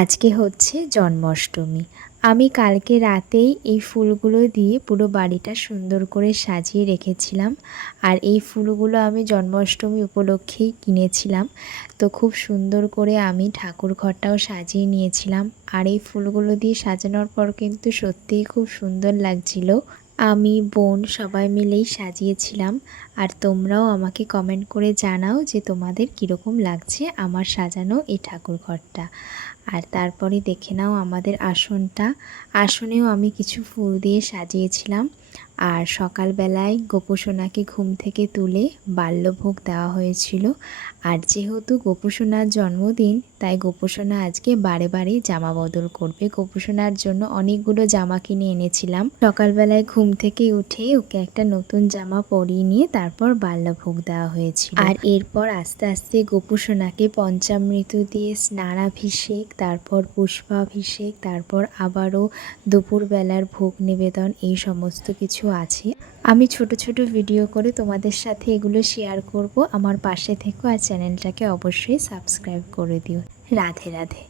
আজকে হচ্ছে জন্মাষ্টমী। আমি কালকে রাতেই এই ফুলগুলো দিয়ে পুরো বাড়িটা সুন্দর করে সাজিয়ে রেখেছিলাম। আর এই ফুলগুলো আমি জন্মাষ্টমী উপলক্ষেই কিনেছিলাম। তো খুব সুন্দর করে আমি ঠাকুর ঘরটাও সাজিয়ে নিয়েছিলাম। আর এই ফুলগুলো দিয়ে সাজানোর পর কিন্তু সত্যিই খুব সুন্দর লাগছিল। আমি বোন সবাই মিলেই সাজিয়েছিলাম। আর তোমরাও আমাকে কমেন্ট করে জানাও যে তোমাদের কীরকম লাগছে আমার সাজানো এই ঠাকুর ঘরটা। আর তারপরে দেখে নাও আমাদের আসনেও আমি কিছু ফুল দিয়ে সাজিয়েছিলাম। আর সকালবেলায় গোপুসোনাকে ঘুম থেকে তুলে বাল্যভোগ দেওয়া হয়েছিল। আর যেহেতু গোপুসোনার জন্মদিন, তাই গোপুসোনা আজকে বারে বারে জামা বদল করবে। গোপুসোনার জন্য অনেকগুলো জামা কিনে এনেছিলাম। সকালবেলায় ঘুম থেকে উঠে ওকে একটা নতুন জামা পরিয়ে নিয়ে তারপর বাল্যভোগ দেওয়া হয়েছিল। আর এরপর আস্তে আস্তে গোপুসোনাকে পঞ্চামৃত দিয়ে স্নানাভিষেক, তারপর পুষ্পাভিষেক, তারপর আবারও দুপুরবেলার ভোগ নিবেদন, এই সমস্ত কিছু আছে। আমি ছোট ছোট ভিডিও করে তোমাদের সাথে এগুলো শেয়ার করব। আমার পাশে থেকো আর চ্যানেলটাকে অবশ্যই সাবস্ক্রাইব করে দিও। রাধে রাধে।